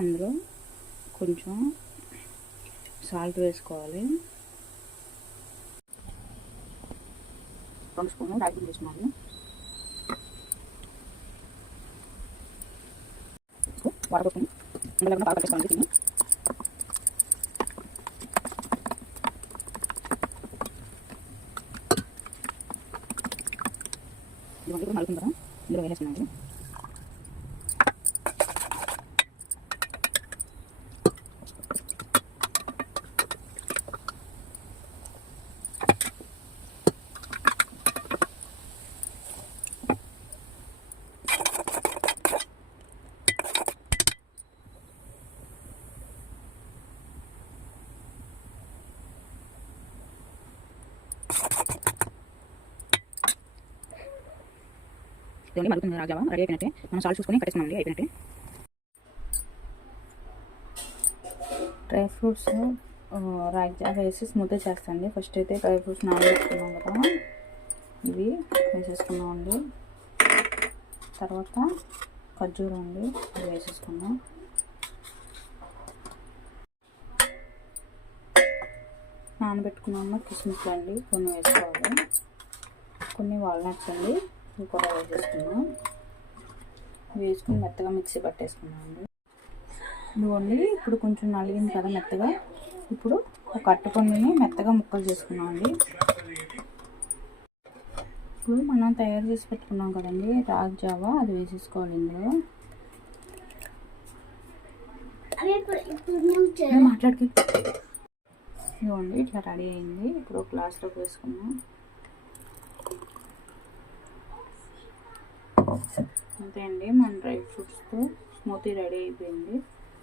అందులో కొంచెం సాల్ట్ వేసుకోవాలి. 2 స్పూన్లు రాగి వేసుకున్నాను. వాటర్ పోసుకుని అందులో బాగా పెట్టేసుకోండి. తిని ఇవన్నీ నలుపుకుంటారా ఇందులో వేసేస్తున్నాను. ఇదండి మరుగుతుంది రాజావా రెడీ అయిపోయినట్టే. మనం సాల్ట్ చూసుకొని కట్టేస్తున్నామండి, అయిపోయినట్టే. డ్రై ఫ్రూట్స్ రాజా వేసి స్మూత్గా చేస్తాండి. ఫస్ట్ అయితే డ్రై ఫ్రూట్స్ నానబెట్టుకున్నాం కదా, ఇవి వేసేసుకున్నామండి. తర్వాత ఖర్జూరం అండి, ఇది వేసేసుకున్నాం. నానబెట్టుకున్నాము కిస్మిస్లు అండి, కొన్ని వేసుకోవాలి. కొన్ని వాల్నట్స్ అండి, ఇవి కూడా వేసేసుకున్నాం. వేసుకుని మెత్తగా మిక్సీ పట్టేసుకున్నాం అండి. ఇదిగోండి ఇప్పుడు కొంచెం నలిగింది కదా మెత్తగా. ఇప్పుడు ఒక అరటిపండుని మెత్తగా ముక్కలు చేసుకున్నాం అండి. ఇప్పుడు మనం తయారు చేసి పెట్టుకున్నాం కదండి రాగి జావా, అది వేసేసుకోవాలి ఇందులో. మాట్లాడికి ఇదిగోండి ఇట్లా రెడీ అయింది. ఇప్పుడు గ్లాస్లోకి వేసుకున్నాం. అంతే అండి, మన డ్రై ఫ్రూట్స్తో స్మూతీ రెడీ అయిపోయింది.